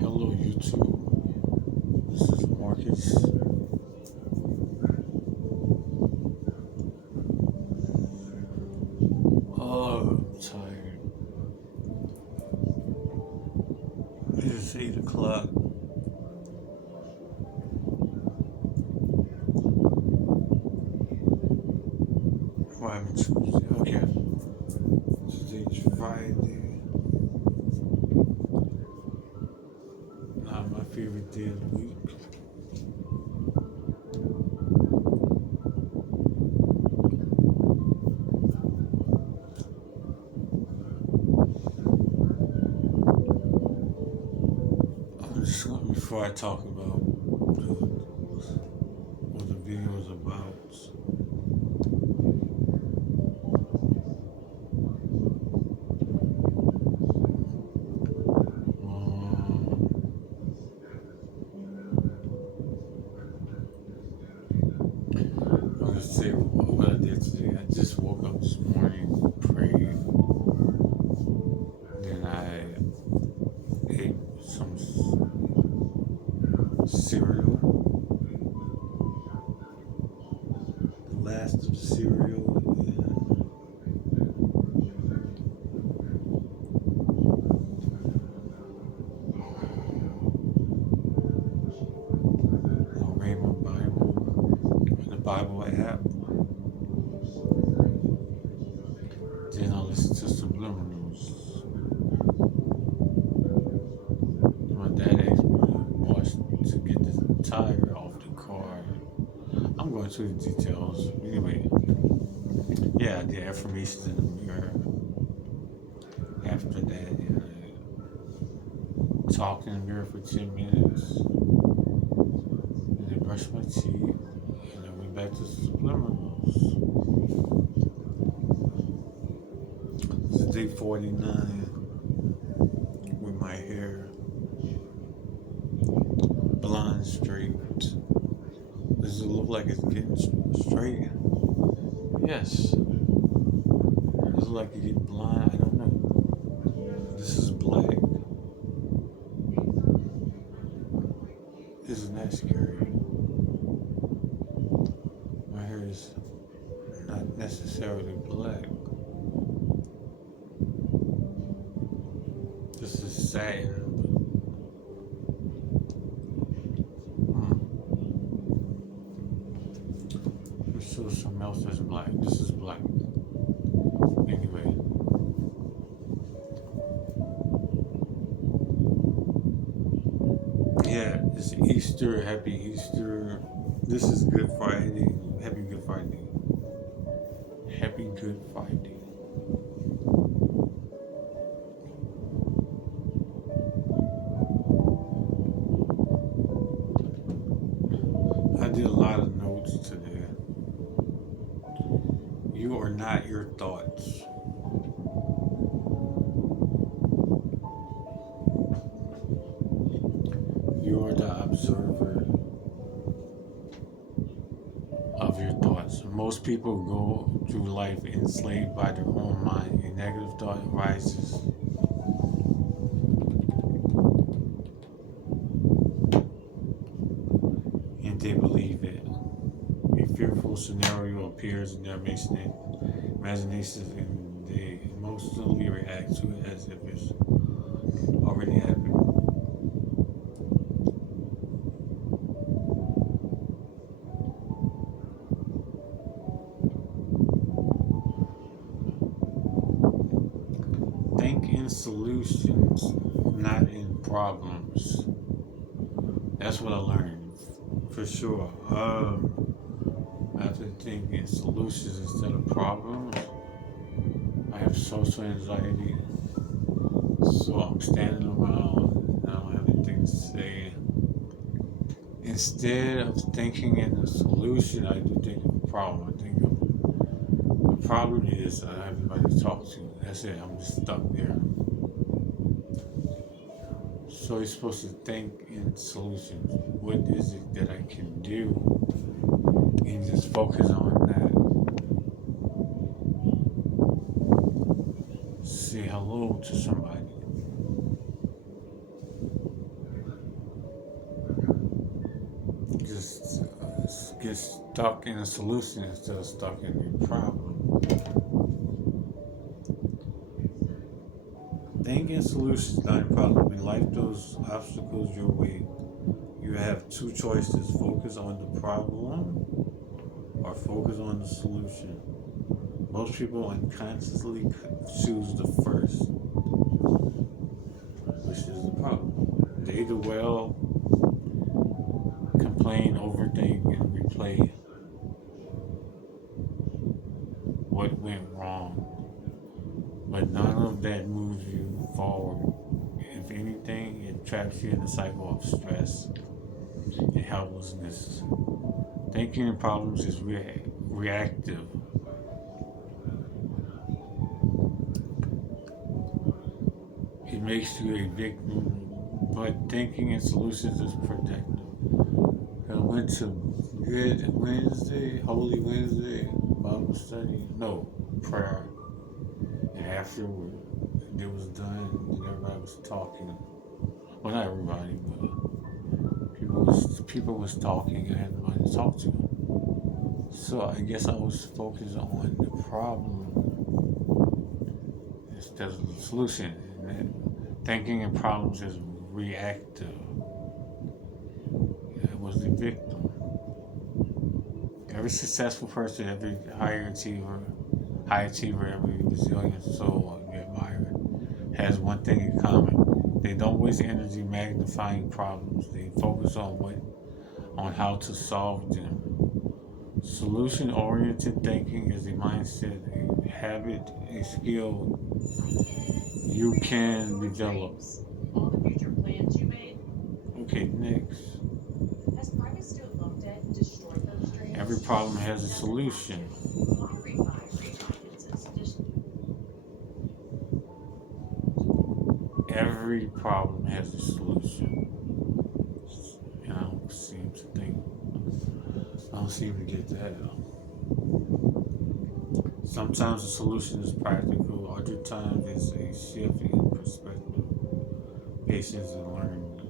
Hello, YouTube. This is Marcus. Oh, I'm tired. It's 8 o'clock. Friday, Tuesday. Okay. Today's Friday. Not my favorite day of the week. Before I talk about what the video is about, I'm going to say what I did today. I just woke up this morning, prayed, then I ate some cereal, the last of the cereal, and I read my Bible, the Bible app. Then I listened to Subliminals. My dad asked me to get the tire off the car. I'm going through the details. Anyway, yeah, I did affirmations in the mirror. After that, I talked in the mirror for 10 minutes. And then brushed my teeth. And I went back to Subliminals. This is day 49 with my hair blonde straight. Does it look like it's getting straight? Yes. Does it look like you get blonde? I don't know. This is black. Isn't that scary? My hair is not necessarily black. This is satin. There's still something else that's black. This is black. Anyway. Yeah, it's Easter. Happy Easter. This is Good Friday. Happy Good Friday. Happy Good Friday. I did a lot of notes today. You are not your thoughts. You are the observer of your thoughts. Most people go through life enslaved by their own mind. A negative thought arises. And they believe it. A fearful scenario appears in their imagination and they emotionally react to it as if it's already happened. Think in solutions, not in problems. That's what I learned, for sure. I have to think in solutions instead of problems. I have social anxiety, so I'm standing around and I don't have anything to say. Instead of thinking in the solution, I do think of a problem. I think of the problem is I have nobody to talk to. That's it. I'm just stuck there. So you're supposed to think in solutions. What is it that I can do? And just focus on that. Say hello to somebody. get stuck in a solution instead of stuck in a problem. Thinking solutions, not a problem. When life throws obstacles your way, you have two choices: focus on the problem or focus on the solution. Most people unconsciously choose the first, which is the problem. They dwell, complain, overthink, and replay what went wrong. But none of that moves you forward. If anything, it traps you in a cycle of stress and helplessness. Thinking in problems is reactive. It makes you a victim, but thinking in solutions is protective. I went to Good Wednesday, Holy Wednesday Bible study. No, prayer. And after it was done, and everybody was talking. Well, not everybody, but people was talking. I had nobody to talk to. So I guess I was focused on the problem instead of the solution. And thinking in problems is reactive. I was the victim. Every successful person, every high achiever, every resilient soul you admire has one thing in common. They don't waste energy magnifying problems. They focus on how to solve them. Solution-oriented thinking is a mindset, a habit, a skill you can develop. All the future plans you made? Okay, next. Has private student loan debt destroyed those dreams? Every problem has a solution. Why refinances? Just Every problem has a solution. And I don't seem to get that. Sometimes the solution is practical, other times it's a shift in perspective, patience, and learning.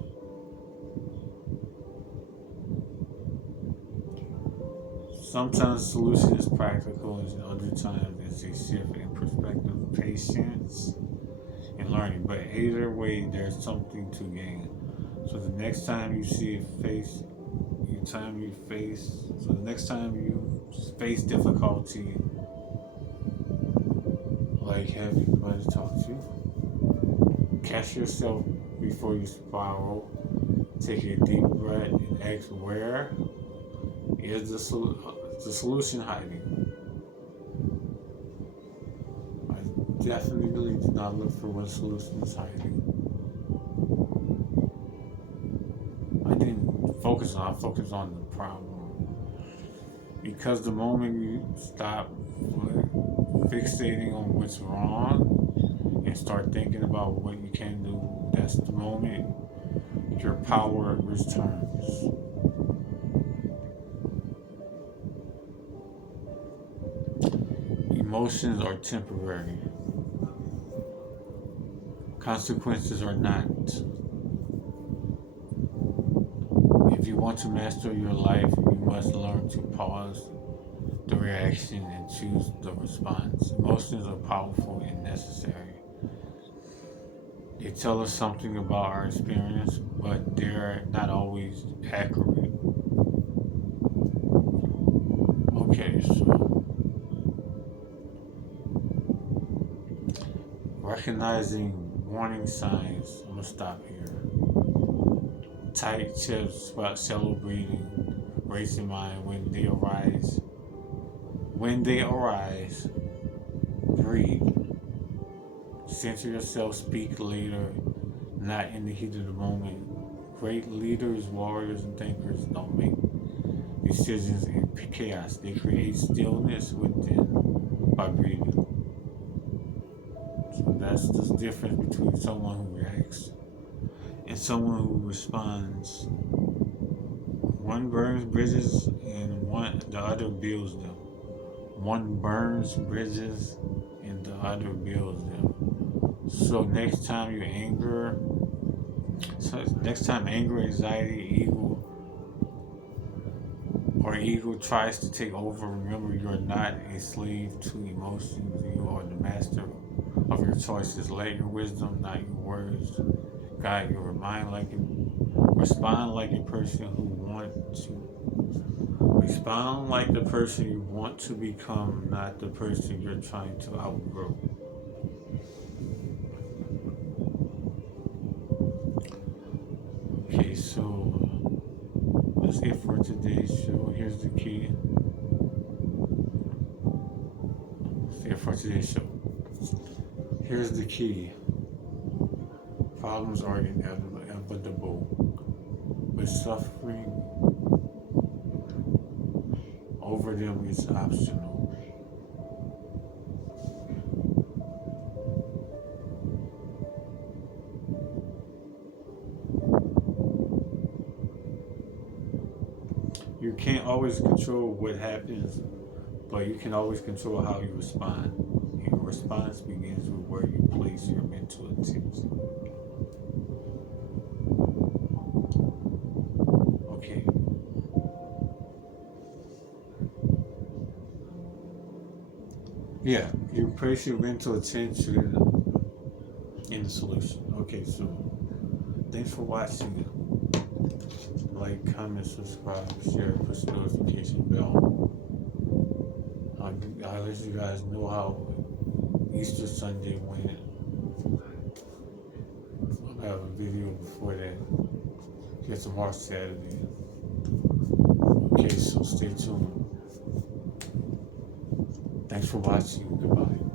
Sometimes the solution is practical, and other times it's a shift in perspective, patience, and learning. But either way, there's something to gain. So the next time you face difficulty, like having anybody to talk to, catch yourself before you spiral. Take a deep breath and ask, where is the solution hiding? I definitely do not look for where the solution is hiding. I focused on the problem. Because the moment you stop fixating on what's wrong and start thinking about what you can do, that's the moment your power returns. Emotions are temporary. Consequences are not. If you want to master your life, you must learn to pause the reaction and choose the response. Emotions are powerful and necessary. They tell us something about our experience, but they're not always accurate. Okay, so recognizing warning signs. I'm gonna stop here. Tight chest, shallow breathing, racing mind when they arise. When they arise, breathe. Center yourself, speak later, not in the heat of the moment. Great leaders, warriors, and thinkers don't make decisions in chaos. They create stillness within by breathing. So that's the difference between someone who reacts and someone who responds. One burns bridges and the other builds them. One burns bridges and the other builds them. So next time anger, anxiety, ego, or ego tries to take over, remember you're not a slave to emotions. You are the master of your choices. Let your wisdom, not your words, guide your mind like a respond like a person who wants to respond like the person you want to become, not the person you're trying to outgrow. Okay, so that's it for today's show. Here's the key. That's it for today's show. Here's the key. Problems are inevitable, but suffering over them is optional. You can't always control what happens, but you can always control how you respond. Your response begins with where you place your mental attention. Okay. Yeah, you place your mental attention in the solution. Okay, so thanks for watching. Like, comment, subscribe, share, push the notification bell. I'll let you guys know how Easter Sunday went. I'll have a video before that. Get tomorrow Saturday. Okay, so stay tuned. Thanks for watching. Goodbye.